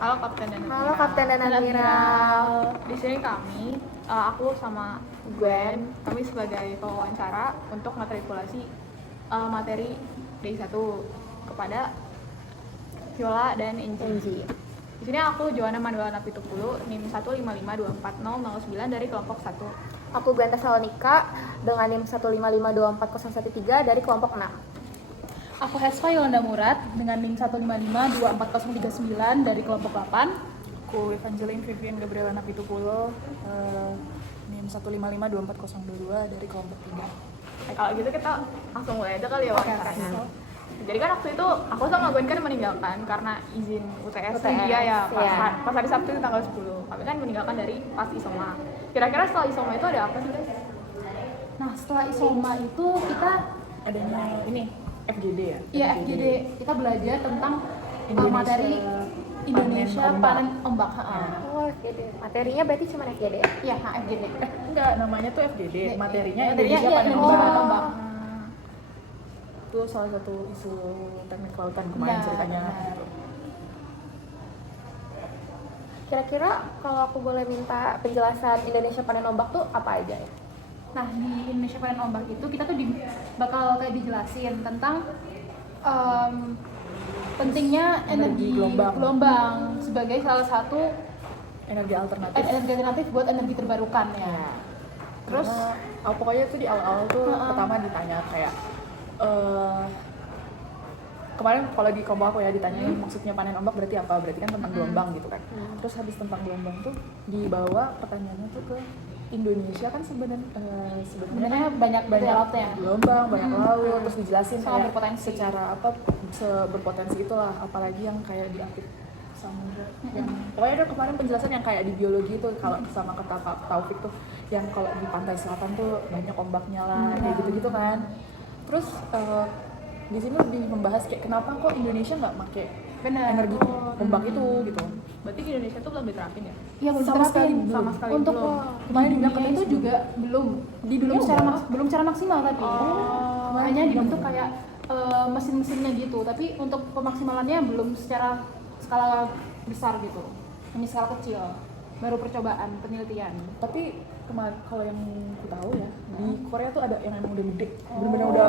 Halo Kapten dan Admiral. Halo Kapten dan Admiral. Di sini kami, aku sama Gwen, kami sebagai pewawancara untuk matrikulasi materi D1 kepada Viola dan Inji. Di sini aku Joanna Manuela Napitupulu, NIM 155240009 dari kelompok 1. Aku Gwen Tesalonika dengan NIM 155240113 dari kelompok 6. Aku Hesfa Yolanda Murad dengan NIM 155240039 dari kelompok 8. Aku Evangeline Vivian Gabriela Napitupulu, NIM 155240022 dari kelompok 3. Kalau gitu kita langsung mulai aja kali ya wawancaranya. Jadi kan waktu itu aku sama Gwen kan meninggalkan karena izin UTS dia ya pas hari Sabtu itu tanggal 10. Kami kan meninggalkan dari pas Isoma. Kira-kira setelah Isoma itu ada apa sih guys? Nah, setelah Isoma itu kita Adanya ini FGD ya? Iya, FGD. Kita belajar tentang Indonesia materi Indonesia panen ombak. Oh, FGD. Materinya berarti cuma FGD ya? Iya, FGD. Enggak, namanya tuh FGD, materinya Materinya Indonesia iya, panen Indonesia panen ombak. ombak. Itu salah satu isu teknik kelautan kemarin ceritanya gitu. Kira-kira kalau aku boleh minta penjelasan Indonesia panen ombak tuh apa aja ya? Nah, di Indonesia panen ombak itu kita tuh bakal kayak dijelasin tentang pentingnya energi gelombang sebagai salah satu Energi alternatif. energi alternatif buat energi terbarukan ya. Terus pokoknya tuh di awal-awal tuh pertama ditanya kayak kemarin kalau di kelompok aku ya ditanya maksudnya panen ombak berarti apa? Berarti kan tentang gelombang gitu kan. Terus habis tentang gelombang tuh dibawa pertanyaannya tuh ke Indonesia kan sebenarnya banyak lautnya. Gelombang, banyak laut, terus dijelasin Sangat kayak berpotensi. secara apa berpotensi itulah, apalagi yang kayak di Arktik Samudra. Pokoknya ada kemarin penjelasan yang kayak di biologi itu kalau sama kata Pak Taufik tuh yang kalau di pantai selatan tuh banyak ombaknya lah, kayak gitu-gitu kan. Terus di sini lebih membahas kayak kenapa kok Indonesia nggak pakai energi ombak itu gitu. Berarti di Indonesia tuh belum diterapin ya? Iya, belum Sama diterapin. sekali belum. Sama sekali Untuk belum. Kemarin dibilang dunia itu katanya juga belum belum secara maksimal tapi hanya dibentuk kayak mesin-mesinnya gitu, tapi untuk pemaksimalannya belum secara skala besar gitu, hanya skala kecil, baru percobaan penelitian. Tapi kalau yang aku tahu ya di Korea tuh ada yang emang udah gede, benar-benar udah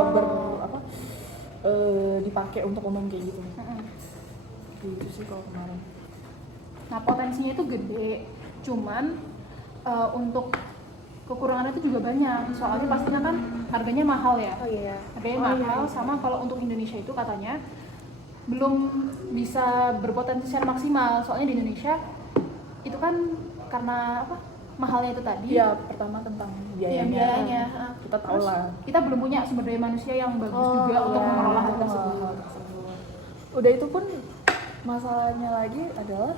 dipakai untuk umum kayak gitu. Gitu sih kalau kemarin. Nah, potensinya itu gede, cuman untuk kekurangannya itu juga banyak. Soalnya pastinya kan harganya mahal ya. Oh iya. Harganya mahal, sama kalau untuk Indonesia itu katanya belum bisa berpotensi secara maksimal. Soalnya di Indonesia itu kan karena mahalnya itu tadi. Iya, pertama tentang biayanya. Kita tahu lah. Kita belum punya sumber daya manusia yang bagus juga untuk mengelola hal tersebut. Udah itu pun masalahnya lagi adalah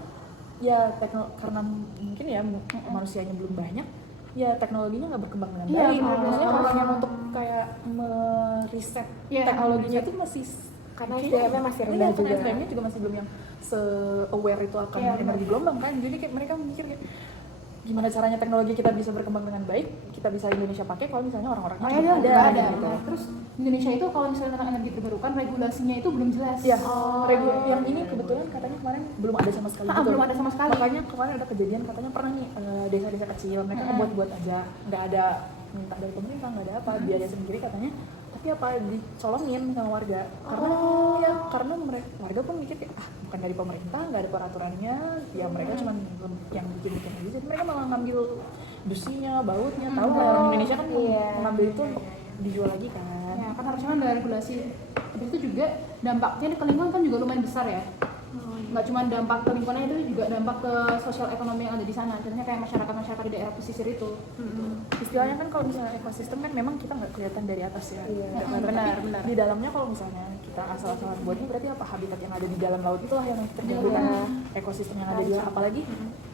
ya karena mungkin ya manusianya belum banyak, ya teknologinya nggak berkembang dengan baik. Maksudnya orang yang untuk kayak meriset teknologinya itu masih Karena SDM-nya masih rendah juga. SDM-nya juga masih belum yang se-aware itu akan energi gelombang kan. Jadi kayak mereka mikir kayak gimana caranya teknologi kita bisa berkembang dengan baik, kita bisa Indonesia pakai kalau misalnya orang-orangnya nggak ada. gitu. Terus Indonesia itu kalau misalnya tentang energi terbarukan regulasinya itu belum jelas. Iya, yang ini kebetulan katanya kemarin belum ada sama sekali. Belum ada sama sekali. Makanya kemarin ada kejadian katanya pernah nih desa-desa kecil mereka buat aja, nggak ada minta dari pemerintah, nggak ada apa, biaya sendiri katanya. Tapi apa dicolongin sama warga karena warga pun mikir kayak bukan dari pemerintah, nggak ada peraturannya, ya mereka cuma yang bikin aja, jadi mereka malah ngambil dusinya, bautnya, tahu kan orang Indonesia kan mengambil itu untuk dijual lagi kan. Ya kan harusnya kan ada regulasi. Habis itu juga dampaknya ke lingkungan kan juga lumayan besar ya. Nggak cuma dampak ke lingkungan, itu juga dampak ke sosial ekonomi yang ada di sana. Contohnya kayak masyarakat di daerah pesisir itu. Istilahnya kan kalau misalnya ekosistem kan memang kita nggak kelihatan dari atas ya. Benar. Di dalamnya kalau misalnya kita asal-asalan buatnya berarti apa habitat yang ada di dalam laut itulah yang terganggu kan, ekosistem yang ada di dalam. Apalagi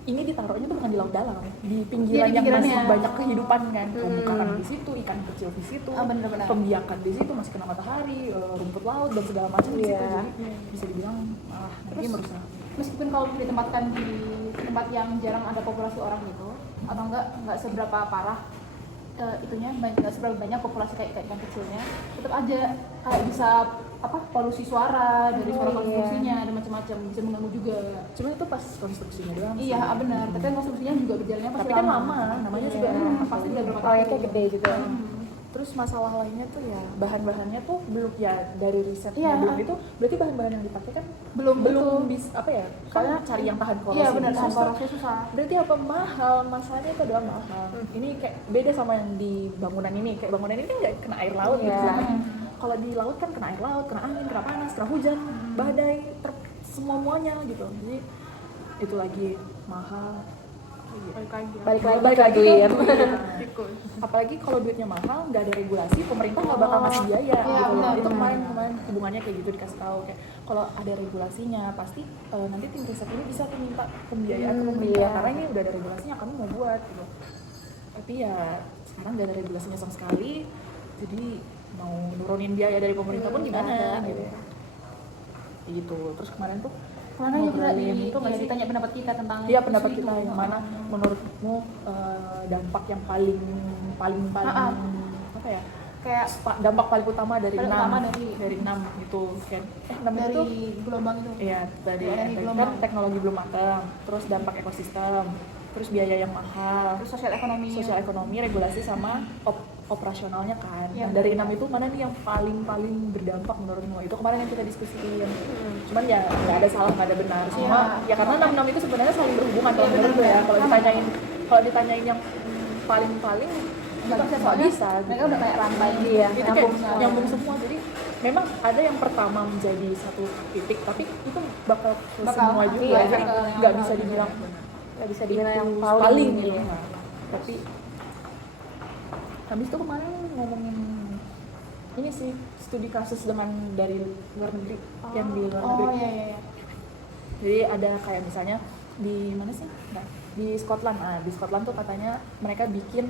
ini ditaruhnya tuh bukan di laut dalam, di pinggiran yang masih banyak kehidupan kan, terumbu karang di situ, ikan kecil di situ, pembiakan di situ, masih kena matahari, rumput laut dan segala macam di situ. Jadi bisa dibilang ini merusak. Meskipun kalau ditempatkan di tempat yang jarang ada populasi orang gitu, atau nggak seberapa parah nggak seberapa banyak populasi kayak ikan kecilnya, tetap aja kayak bisa polusi suara dari suara konstruksinya dan macam-macam, bisa mengganggu juga. Cuma itu pas konstruksinya doang sih. Iya benar, tapi kan konstruksinya juga berjalannya pasti Tapi kan lama, namanya juga pasti udah berapa Proyeknya tahun. gede juga. Terus masalah lainnya tuh ya bahan-bahannya tuh belum, ya dari risetnya Iya. belum, itu berarti bahan-bahan yang dipakai kan Belum bisa apa ya, kalian cari yang tahan korosi. Iya benar, tahan susah. korosnya susah. Berarti apa, mahal, masalahnya itu adalah mahal. Ini kayak beda sama yang di bangunan ini, kayak bangunan ini kan nggak kena air laut gitu Iya. kan. Kalau di laut kan kena air laut, kena angin, kena panas, kena hujan, badai, semua-muanya gitu. Jadi itu lagi mahal. Balik lagi. Balik lagi duit. Tikus. Apalagi kalau duitnya mahal, nggak ada regulasi, pemerintah nggak bakal ngasih biaya Iya, gitu loh. benar, Itu benar. kemarin hubungannya kayak gitu dikasih tahu, kayak kalau ada regulasinya pasti nanti tim riset ini bisa tuh minta pembiayaan ke pemerintah, iya. karena ini udah ada regulasinya, kami mau buat gitu. Tapi ya sekarang nggak ada regulasinya sama sekali, jadi mau nurunin biaya dari pemerintah pun gimana gitu. Kayak gitu. Terus kemarin tuh Kemarin kita ngobrolin itu nggak sih? ditanya pendapat kita tentang Iya, pendapat isu kita itu. yang mana menurutmu dampak yang paling apa ya, Kayak dampak paling utama dari Paling 6 utama dari 6 gitu kan, 6 dari itu gelombang itu. iya tadi Dari kan gelombang. teknologi belum matang, terus dampak ekosistem, terus biaya yang mahal, Terus sosial ekonomi. regulasi sama operasionalnya kan. Iya, Nah, dari benar. 6 itu mana nih yang paling berdampak menurutmu? Itu kemarin yang kita diskusiin. Cuman ya nggak ada salah, nggak ada benar. Semua ya karena 6 itu sebenarnya saling berhubungan kalau menurutku ya. Kalau ditanyain yang paling Nggak bisa, nggak soalnya bisa. mereka udah kayak rantai Iya, Itu nyambung kayak semua. nyambung semua. Jadi memang ada yang pertama menjadi satu titik, tapi itu bakal ke Bakal, semua juga. iya, Jadi bakal yang nggak bakal bisa juga. dibilang Nggak bisa dibilang yang itu paling gitu. ya. Nah, tapi habis itu kemarin ngomongin ini sih, studi kasus dengan dari luar negeri, yang di luar negeri. Oh iya. Jadi ada kayak misalnya di mana sih? Nah, di Scotland. Nah, di Scotland tuh katanya mereka bikin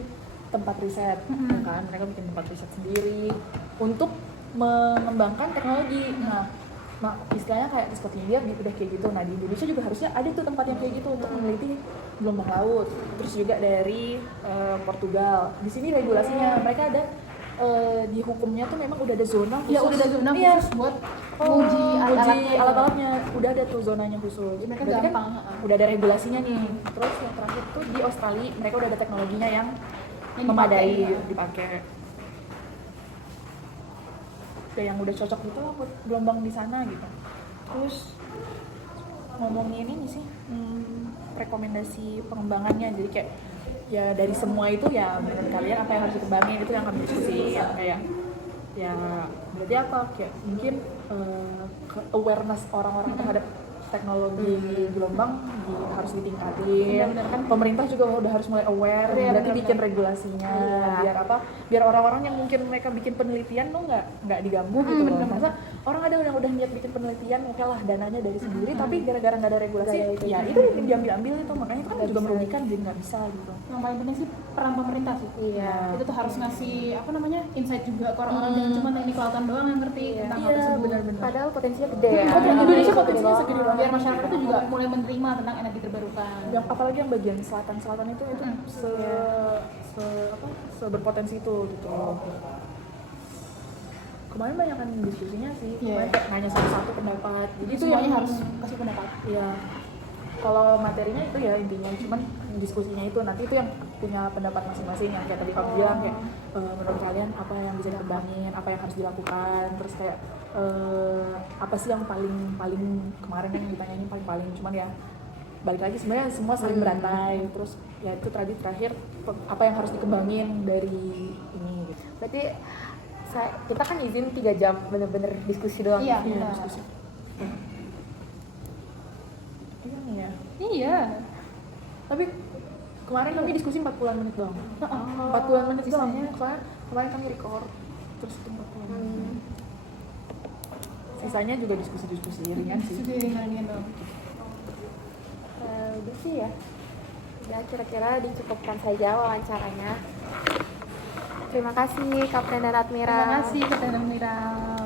tempat riset, ya kan? Mereka bikin tempat riset sendiri untuk mengembangkan teknologi. Nah, istilahnya kayak di Skotlandia udah kayak gitu. Nah, di Indonesia juga harusnya ada tuh tempat yang kayak gitu untuk meneliti gelombang laut. Terus juga dari Portugal. Di sini regulasinya mereka ada di hukumnya tuh memang udah ada zona khusus. Ya udah ada zona Iya. khusus buat uji alat-alatnya. alat-alatnya, udah ada tuh zonanya khusus. Jadi mereka Berarti kan gampang. udah ada regulasinya nih. Terus yang terakhir tuh di Australia mereka udah ada teknologinya yang Yang memadai dipakai. dipakai. Kayak yang udah cocok gitu lah buat gelombang di sana gitu. Terus ngomongin ini sih, rekomendasi pengembangannya. Jadi kayak ya dari semua itu ya menurut kalian apa yang harus dikembangin, itu yang kami diskusiin. Kayak ya berarti apa, kayak mungkin awareness orang-orang terhadap teknologi gelombang harus ditingkatin. Benar-benar kan. Pemerintah juga udah harus mulai aware, Iya, berarti benar-benar. bikin regulasinya. Biar apa, biar orang-orang yang mungkin mereka bikin penelitian tuh nggak diganggu gitu loh. Masa orang ada yang udah niat bikin penelitian, oke lah dananya dari sendiri, tapi gara-gara nggak ada regulasi, ya itu diambil itu, makanya itu kan juga merugikan, jadi nggak bisa gitu. Yang paling penting sih peran pemerintah sih. Iya. Itu tuh harus ngasih insight juga ke orang-orang, jangan cuma teknik kelautan doang yang ngerti tentang hal Iya, tersebut. benar-benar. Padahal potensinya gede ya. Indonesia potensinya segede banget. Biar masyarakat itu juga mulai menerima tentang energi terbarukan. Yang apalagi yang bagian selatan itu berpotensi itu gitu loh. Kemarin banyak kan diskusinya sih, kemarin kayak nanya satu-satu pendapat. Jadi itu Semuanya yang harus kasih pendapat. Iya. Kalau materinya itu ya intinya, cuman diskusinya itu nanti itu yang punya pendapat masing-masing, yang kayak tadi kamu bilang kayak menurut kalian apa yang bisa dikembangin, apa yang harus dilakukan, terus kayak apa sih yang paling kemarin yang ditanyain paling cuman ya balik lagi sebenarnya semua saling berantai. Terus ya itu terakhir apa yang harus dikembangin dari ini gitu. Berarti kita kan izin 3 jam bener-bener diskusi doang. Iya, Iya, benar. diskusi. Iya nih ya. Iya. Tapi kemarin kami diskusi 40 menit doang. 40 menit doang. Kemarin kami record terus itu 40 menit. Sisanya juga diskusi ringan sih. Sudah ringan-ringan dong. Udah sih ya. Ya kira-kira dicukupkan saja wawancaranya. Terima kasih Kapten dan Admiral. Terima kasih Kapten Admiral.